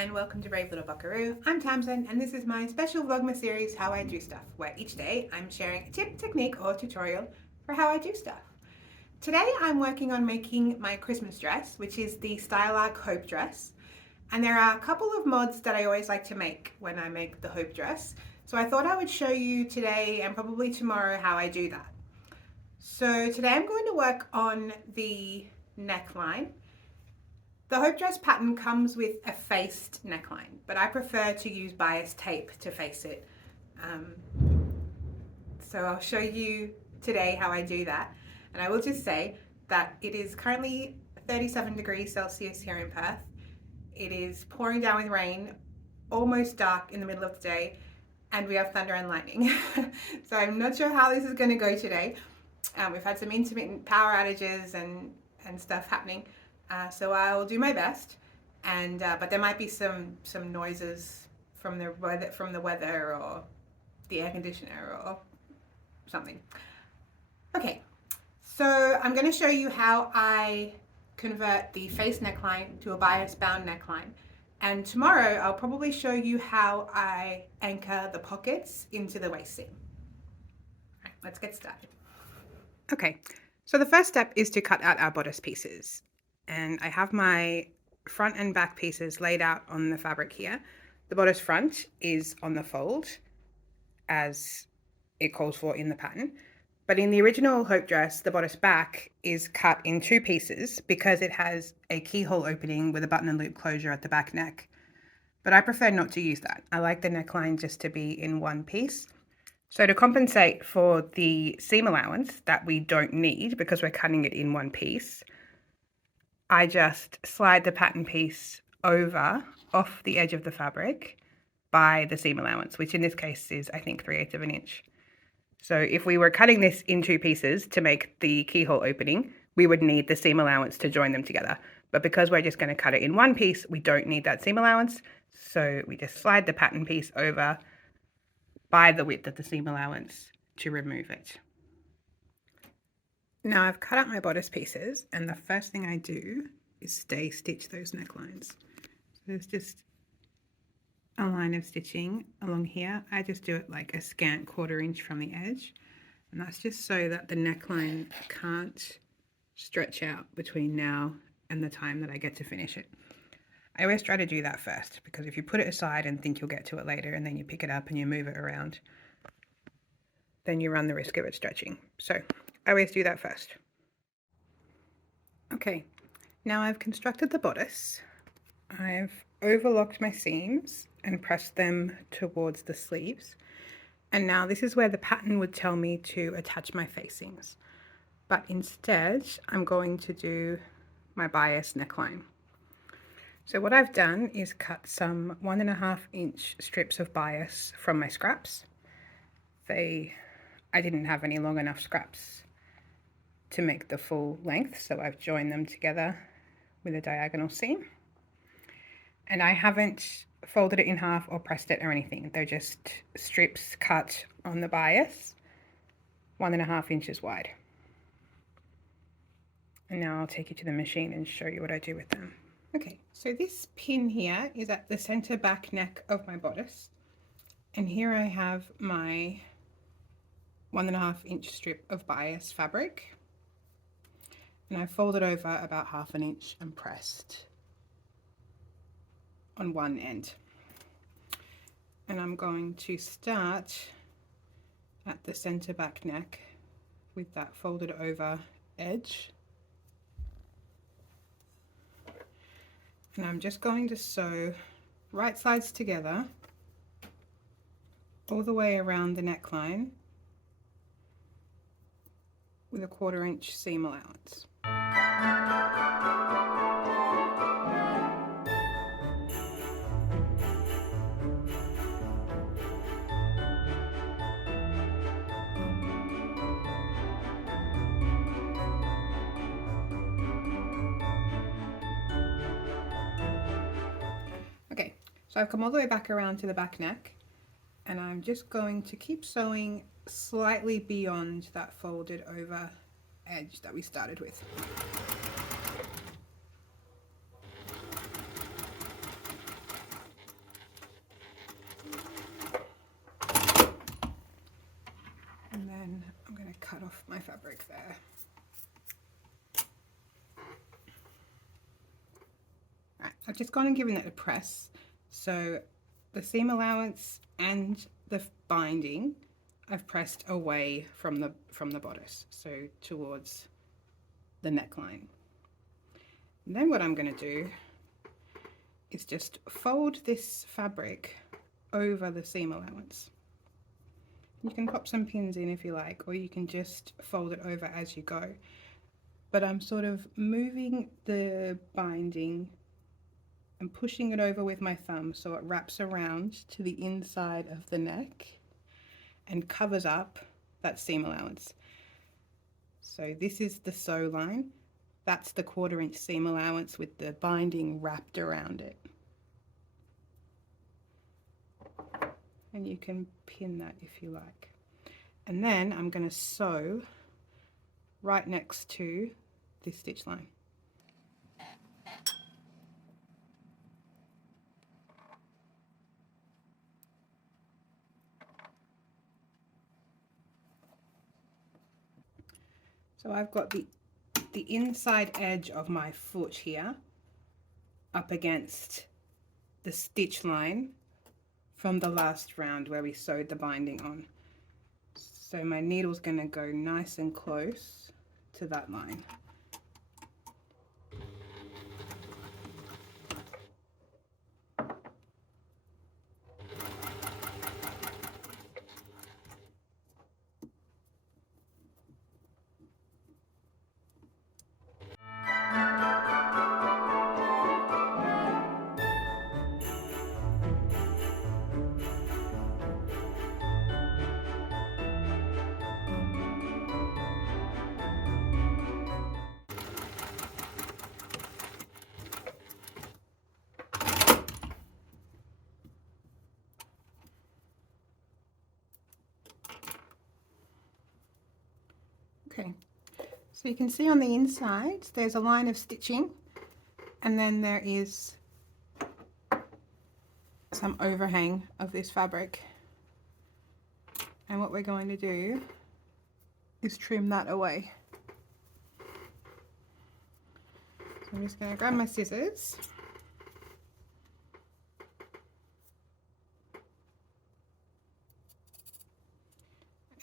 and welcome to Brave Little Buckaroo. I'm Tamsin and this is my special Vlogmas series, How I Do Stuff, where each day I'm sharing a tip, technique or tutorial for how I do stuff. Today I'm working on making my Christmas dress, which is the Style Arc Hope dress. And there are a couple of mods that I always like to make when I make the Hope dress. So I thought I would show you today and probably tomorrow how I do that. So today I'm going to work on the neckline. The Hope dress pattern comes with a faced neckline, but I prefer to use bias tape to face it. So I'll show you today how I do that. And I will just say that it is currently 37 degrees Celsius here in Perth. It is pouring down with rain, almost dark in the middle of the day, and we have thunder and lightning. So I'm not sure how this is going to go today. We've had some intermittent power outages and stuff happening. So I'll do my best, but there might be some noises from the weather or the air conditioner or something. Okay, so I'm going to show you how I convert the face neckline to a bias bound neckline, and tomorrow I'll probably show you how I anchor the pockets into the waist seam. All right, let's get started. Okay, so the first step is to cut out our bodice pieces. And I have my front and back pieces laid out on the fabric here. The bodice front is on the fold, as it calls for in the pattern. But in the original Hope dress, the bodice back is cut in two pieces because it has a keyhole opening with a button and loop closure at the back neck. But I prefer not to use that. I like the neckline just to be in one piece. So to compensate for the seam allowance that we don't need because we're cutting it in one piece, I just slide the pattern piece over off the edge of the fabric by the seam allowance, which in this case is, I think, 3/8 of an inch. So if we were cutting this in two pieces to make the keyhole opening, we would need the seam allowance to join them together. But because we're just going to cut it in one piece, we don't need that seam allowance. So we just slide the pattern piece over by the width of the seam allowance to remove it. Now I've cut out my bodice pieces, and the first thing I do is stay stitch those necklines. So there's just a line of stitching along here. I just do it like a scant 1/4 inch from the edge, and that's just so that the neckline can't stretch out between now and the time that I get to finish it. I always try to do that first, because if you put it aside and think you'll get to it later and then you pick it up and you move it around, then you run the risk of it stretching. So I always do that first. Okay, now I've constructed the bodice. I've overlocked my seams and pressed them towards the sleeves. And now this is where the pattern would tell me to attach my facings. But instead, I'm going to do my bias neckline. So what I've done is cut some 1.5 inch strips of bias from my scraps. I didn't have any long enough scraps to make the full length, so I've joined them together with a diagonal seam. And I haven't folded it in half or pressed it or anything. They're just strips cut on the bias, 1.5 inches wide. And now I'll take you to the machine and show you what I do with them. Okay, so this pin here is at the center back neck of my bodice. And here I have my 1.5 inch strip of bias fabric. And I folded over about 1/2 inch and pressed on one end. And I'm going to start at the center back neck with that folded over edge. And I'm just going to sew right sides together all the way around the neckline with a 1/4 inch seam allowance. Okay, so I've come all the way back around to the back neck, and I'm just going to keep sewing slightly beyond that folded over edge that we started with. fabric there. Right, I've just gone and given it a press, so the seam allowance and the binding I've pressed away from the bodice, so towards the neckline. And then what I'm going to do is just fold this fabric over the seam allowance. You can pop some pins in if you like, or you can just fold it over as you go. But I'm sort of moving the binding and pushing it over with my thumb so it wraps around to the inside of the neck and covers up that seam allowance. So this is the sew line. That's the 1/4 inch seam allowance with the binding wrapped around it. And you can pin that if you like. And then I'm going to sew right next to this stitch line. So I've got the inside edge of my foot here up against the stitch line from the last round where we sewed the binding on. So my needle's going to go nice and close to that line. Okay, so you can see on the inside there's a line of stitching, and then there is some overhang of this fabric, and what we're going to do is trim that away. So I'm just going to grab my scissors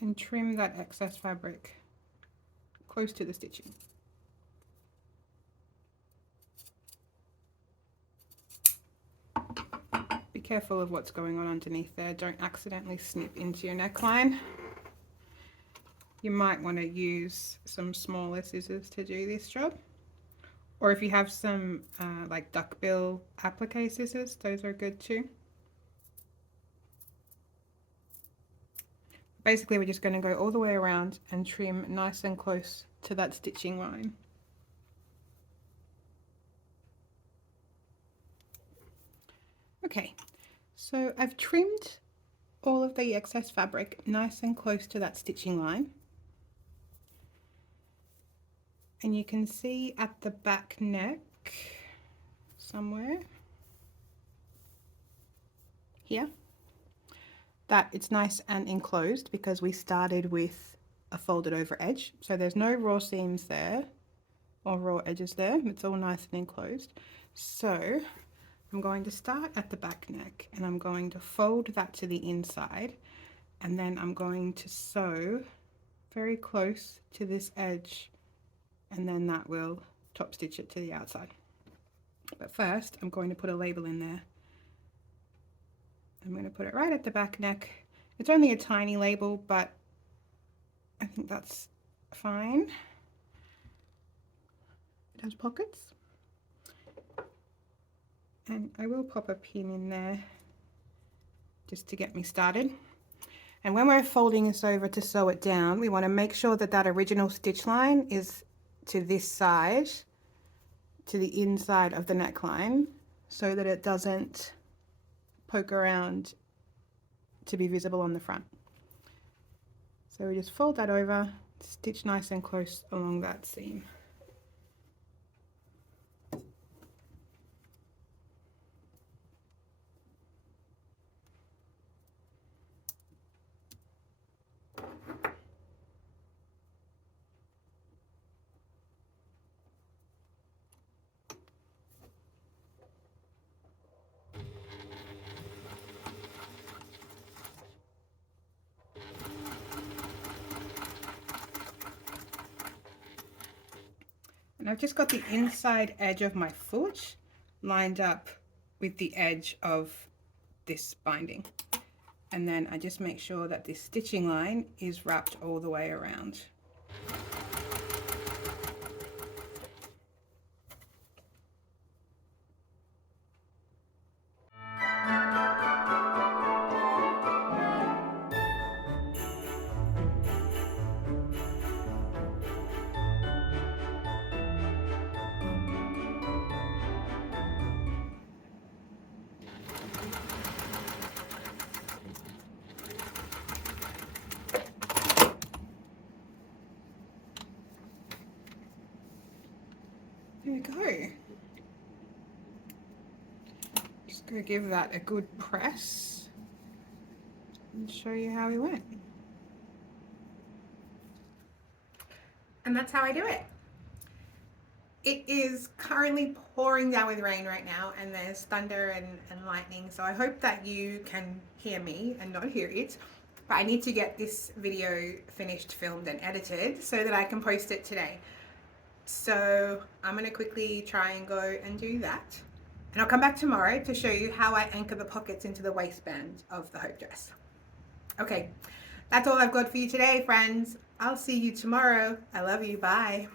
and trim that excess fabric close to the stitching. Be careful of what's going on underneath there. Don't accidentally snip into your neckline. You might want to use some smaller scissors to do this job. Or if you have some like duckbill applique scissors, those are good too. Basically, we're just going to go all the way around and trim nice and close to that stitching line. Okay, so I've trimmed all of the excess fabric nice and close to that stitching line. And you can see at the back neck somewhere here that it's nice and enclosed because we started with a folded over edge. So there's no raw seams there or raw edges there. It's all nice and enclosed. So I'm going to start at the back neck and I'm going to fold that to the inside, and then I'm going to sew very close to this edge, and then that will top stitch it to the outside. But first I'm going to put a label in there. I'm going to put it right at the back neck. It's only a tiny label, but I think that's fine. It has pockets. And I will pop a pin in there just to get me started. And when we're folding this over to sew it down, we want to make sure that that original stitch line is to this side, to the inside of the neckline, so that it doesn't poke around to be visible on the front. So we just fold that over, stitch nice and close along that seam. And I've just got the inside edge of my foot lined up with the edge of this binding. And then I just make sure that this stitching line is wrapped all the way around. There we go. Just gonna give that a good press and show you how we went. And that's how I do it. It is currently pouring down with rain right now, and there's thunder and lightning, so I hope that you can hear me and not hear it. But I need to get this video finished, filmed and edited so that I can post it today. So I'm going to quickly try and go and do that. And I'll come back tomorrow to show you how I anchor the pockets into the waistband of the hope dress. Okay, that's all I've got for you today, friends. I'll see you tomorrow. I love you. Bye.